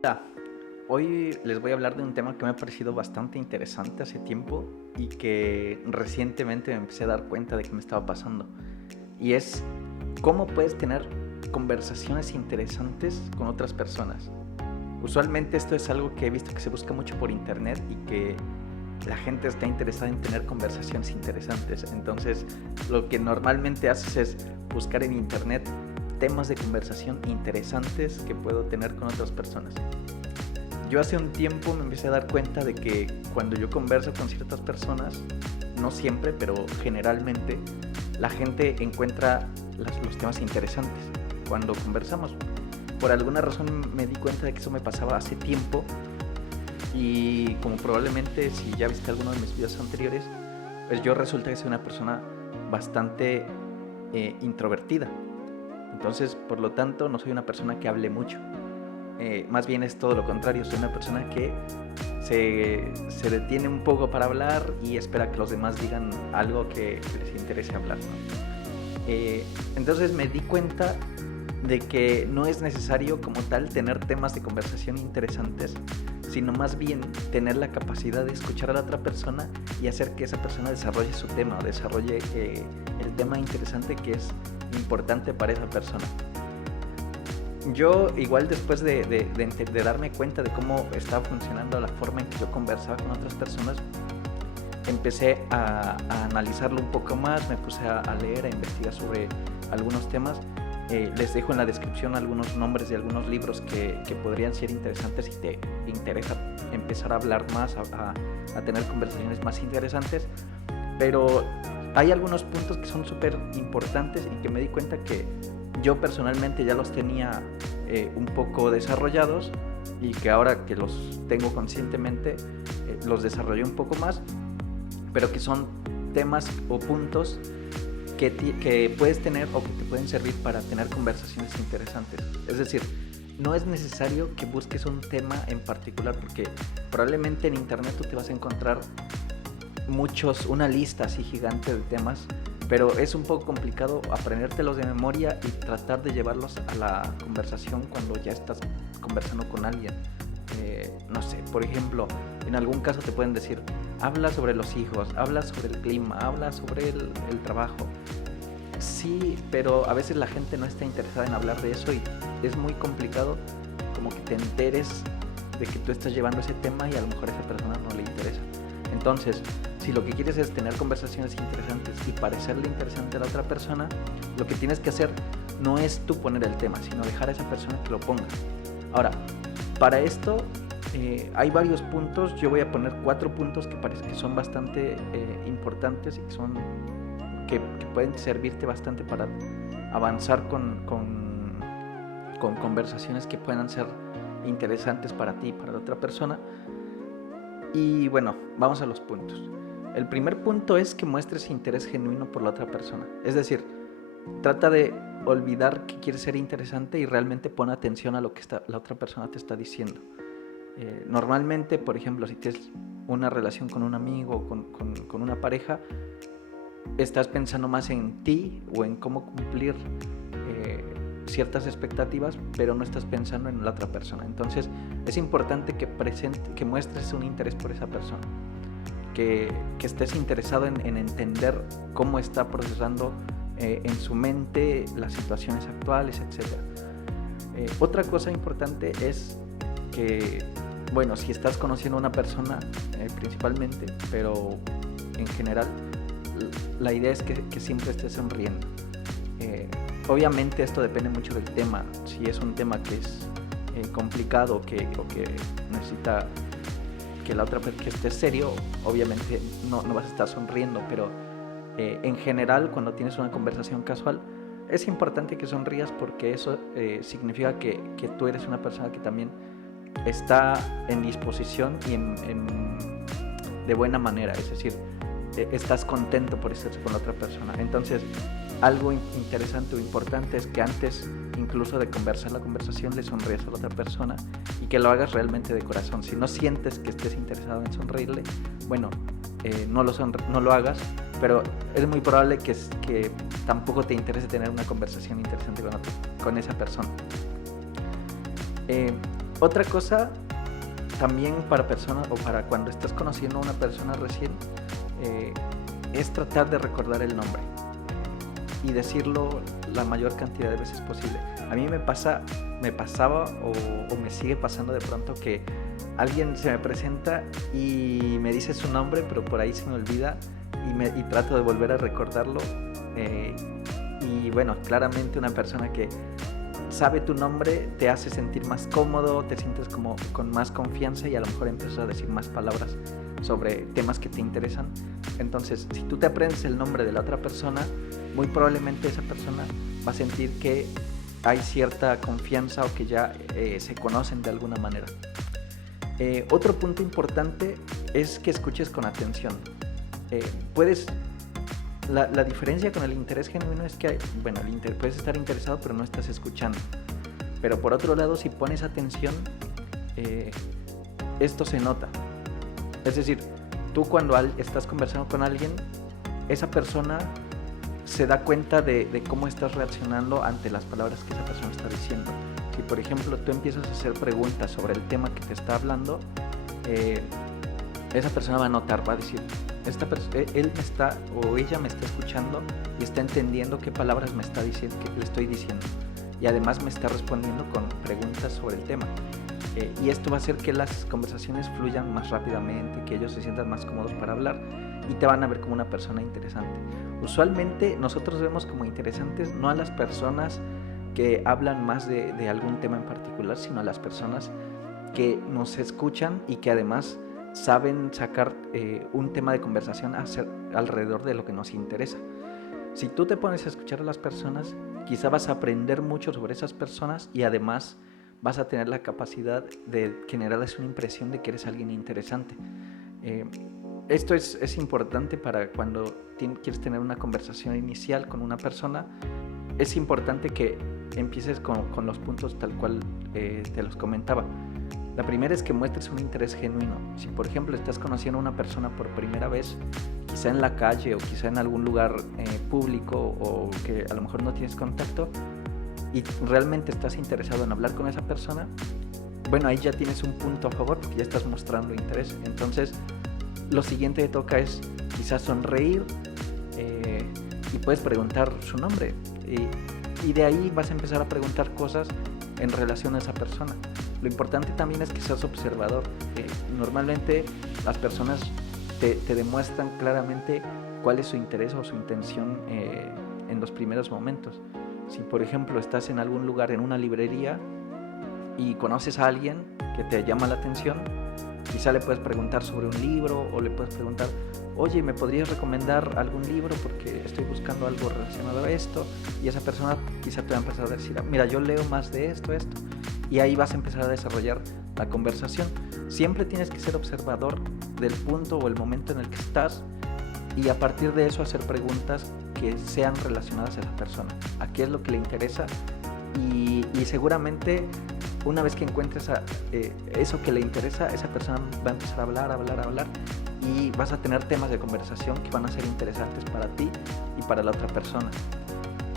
Hola, hoy les voy a hablar de un tema que me ha parecido bastante interesante hace tiempo y que recientemente me empecé a dar cuenta de que me estaba pasando. Y es cómo puedes tener conversaciones interesantes con otras personas. Usualmente esto es algo que he visto que se busca mucho por internet y que la gente está interesada en tener conversaciones interesantes. Entonces, lo que normalmente haces es buscar en internet temas de conversación interesantes que puedo tener con otras personas. Yo hace un tiempo me empecé a dar cuenta de que cuando yo converso con ciertas personas, no siempre, pero generalmente, la gente encuentra los temas interesantes cuando conversamos. Por alguna razón me di cuenta de que eso me pasaba hace tiempo y como probablemente si ya viste alguno de mis videos anteriores, pues yo resulta que soy una persona bastante introvertida. Entonces, por lo tanto, no soy una persona que hable mucho. Más bien es todo lo contrario, soy una persona que se detiene un poco para hablar y espera que los demás digan algo que les interese hablar, ¿no? Entonces me di cuenta de que no es necesario como tal tener temas de conversación interesantes, sino más bien tener la capacidad de escuchar a la otra persona y hacer que esa persona desarrolle su tema o desarrolle el tema interesante que es importante para esa persona. Yo igual después de darme cuenta de cómo estaba funcionando la forma en que yo conversaba con otras personas, empecé a analizarlo un poco más, me puse a leer, a investigar sobre algunos temas. Les dejo en la descripción algunos nombres de algunos libros que podrían ser interesantes si te interesa empezar a hablar más, a tener conversaciones más interesantes. Pero hay algunos puntos que son súper importantes y que me di cuenta que yo personalmente ya los tenía un poco desarrollados y que ahora que los tengo conscientemente los desarrollé un poco más, pero que son temas o puntos que puedes tener o que te pueden servir para tener conversaciones interesantes. Es decir, no es necesario que busques un tema en particular porque probablemente en internet tú te vas a encontrar una lista así gigante de temas, pero es un poco complicado aprendértelos de memoria y tratar de llevarlos a la conversación cuando ya estás conversando con alguien. No sé, por ejemplo, en algún caso te pueden decir, habla sobre los hijos, habla sobre el clima, habla sobre el trabajo. Sí, pero a veces la gente no está interesada en hablar de eso y es muy complicado como que te enteres de que tú estás llevando ese tema y a lo mejor a esa persona no le interesa. Entonces, si lo que quieres es tener conversaciones interesantes y parecerle interesante a la otra persona, lo que tienes que hacer no es tú poner el tema, sino dejar a esa persona que lo ponga. Ahora, para esto hay varios puntos. Yo voy a poner 4 puntos que parece que son bastante importantes y que pueden servirte bastante para avanzar con conversaciones que puedan ser interesantes para ti y para la otra persona. Y bueno, vamos a los puntos. El primer punto es que muestres interés genuino por la otra persona. Es decir, trata de olvidar que quieres ser interesante y realmente pon atención a lo que la otra persona te está diciendo. Normalmente, por ejemplo, si tienes una relación con un amigo o con una pareja, estás pensando más en ti o en cómo cumplir ciertas expectativas, pero no estás pensando en la otra persona. Entonces es importante que muestres un interés por esa persona, que estés interesado en entender cómo está procesando en su mente las situaciones actuales, etc. Otra cosa importante es que, bueno, si estás conociendo a una persona principalmente, pero en general, la idea es que siempre estés sonriendo. Obviamente esto depende mucho del tema. Si es un tema que es complicado o que necesita que la otra persona que esté serio, obviamente no vas a estar sonriendo, pero en general cuando tienes una conversación casual es importante que sonrías porque eso significa que tú eres una persona que también está en disposición y de buena manera, es decir, estás contento por estar con la otra persona. Entonces, algo interesante o importante es que antes incluso de comenzar la conversación le sonríes a la otra persona y que lo hagas realmente de corazón. Si no sientes que estés interesado en sonreírle, bueno, no lo hagas, pero es muy probable que tampoco te interese tener una conversación interesante con esa persona. Otra cosa también para personas o para cuando estás conociendo a una persona recién, es tratar de recordar el nombre y decirlo la mayor cantidad de veces posible. A mí me pasaba o me sigue pasando de pronto que alguien se me presenta y me dice su nombre, pero por ahí se me olvida y trato de volver a recordarlo. Y bueno, claramente una persona que sabe tu nombre te hace sentir más cómodo, te sientes como con más confianza y a lo mejor empiezas a decir más palabras sobre temas que te interesan. Entonces, si tú te aprendes el nombre de la otra persona, muy probablemente esa persona va a sentir que hay cierta confianza o que ya se conocen de alguna manera. Otro punto importante es que escuches con atención. La diferencia con el interés genuino es que, bueno, puedes estar interesado pero no estás escuchando. Pero por otro lado, si pones atención, esto se nota. Es decir, tú cuando estás conversando con alguien, esa persona se da cuenta de cómo estás reaccionando ante las palabras que esa persona está diciendo. Si por ejemplo tú empiezas a hacer preguntas sobre el tema que te está hablando, esa persona va a notar, va a decir, él me está o ella me está escuchando y está entendiendo qué palabras me está diciendo, qué le estoy diciendo, y además me está respondiendo con preguntas sobre el tema. Y esto va a hacer que las conversaciones fluyan más rápidamente, que ellos se sientan más cómodos para hablar y te van a ver como una persona interesante. Usualmente nosotros vemos como interesantes no a las personas que hablan más de algún tema en particular, sino a las personas que nos escuchan y que además saben sacar un tema de conversación alrededor de lo que nos interesa. Si tú te pones a escuchar a las personas, quizá vas a aprender mucho sobre esas personas y además vas a tener la capacidad de generarles una impresión de que eres alguien interesante. Esto es importante para cuando quieres tener una conversación inicial con una persona. Es importante que empieces con los puntos tal cual te los comentaba. La primera es que muestres un interés genuino. Si por ejemplo estás conociendo a una persona por primera vez, quizá en la calle o quizá en algún lugar público o que a lo mejor no tienes contacto y realmente estás interesado en hablar con esa persona, bueno, ahí ya tienes un punto a favor porque ya estás mostrando interés. Entonces lo siguiente que toca es quizás sonreír y puedes preguntar su nombre y de ahí vas a empezar a preguntar cosas en relación a esa persona. Lo importante también es que seas observador. Normalmente las personas te demuestran claramente cuál es su interés o su intención en los primeros momentos. Si por ejemplo estás en algún lugar, en una librería y conoces a alguien que te llama la atención, quizá le puedes preguntar sobre un libro o le puedes preguntar, oye, ¿me podrías recomendar algún libro? Porque estoy buscando algo relacionado a esto. Y esa persona quizá te va a empezar a decir, mira, yo leo más de esto. Y ahí vas a empezar a desarrollar la conversación. Siempre tienes que ser observador del punto o el momento en el que estás y a partir de eso hacer preguntas que sean relacionadas a esa persona, a qué es lo que le interesa y seguramente una vez que encuentres eso que le interesa, esa persona va a empezar a hablar y vas a tener temas de conversación que van a ser interesantes para ti y para la otra persona.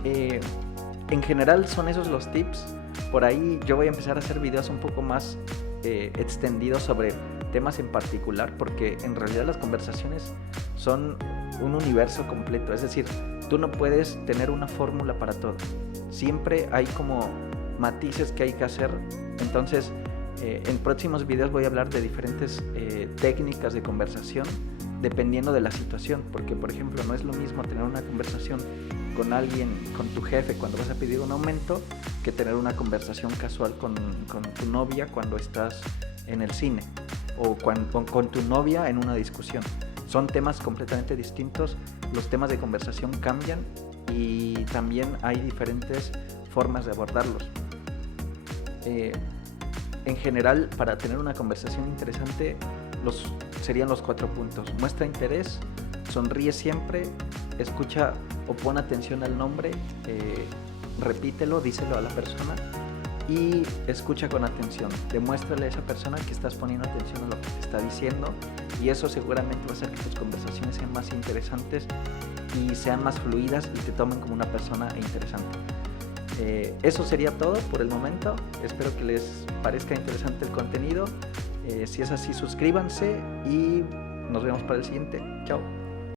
En general son esos los tips. Por ahí yo voy a empezar a hacer videos un poco más extendidos sobre temas en particular, porque en realidad las conversaciones son un universo completo. Es decir, tú no puedes tener una fórmula para todo. Siempre hay como matices que hay que hacer. Entonces, en próximos videos voy a hablar de diferentes técnicas de conversación dependiendo de la situación, porque por ejemplo no es lo mismo tener una conversación con alguien, con tu jefe cuando vas a pedir un aumento, que tener una conversación casual con tu novia cuando estás en el cine o con tu novia en una discusión. Son temas completamente distintos, los temas de conversación cambian y también hay diferentes formas de abordarlos. En general, para tener una conversación interesante, serían los 4 puntos. Muestra interés, sonríe siempre, escucha o pon atención al nombre, repítelo, díselo a la persona y escucha con atención. Demuéstrale a esa persona que estás poniendo atención a lo que te está diciendo y eso seguramente va a hacer que tus conversaciones sean más interesantes y sean más fluidas y te tomen como una persona interesante. Eso sería todo por el momento. Espero que les parezca interesante el contenido. Si es así, suscríbanse y nos vemos para el siguiente. Chao.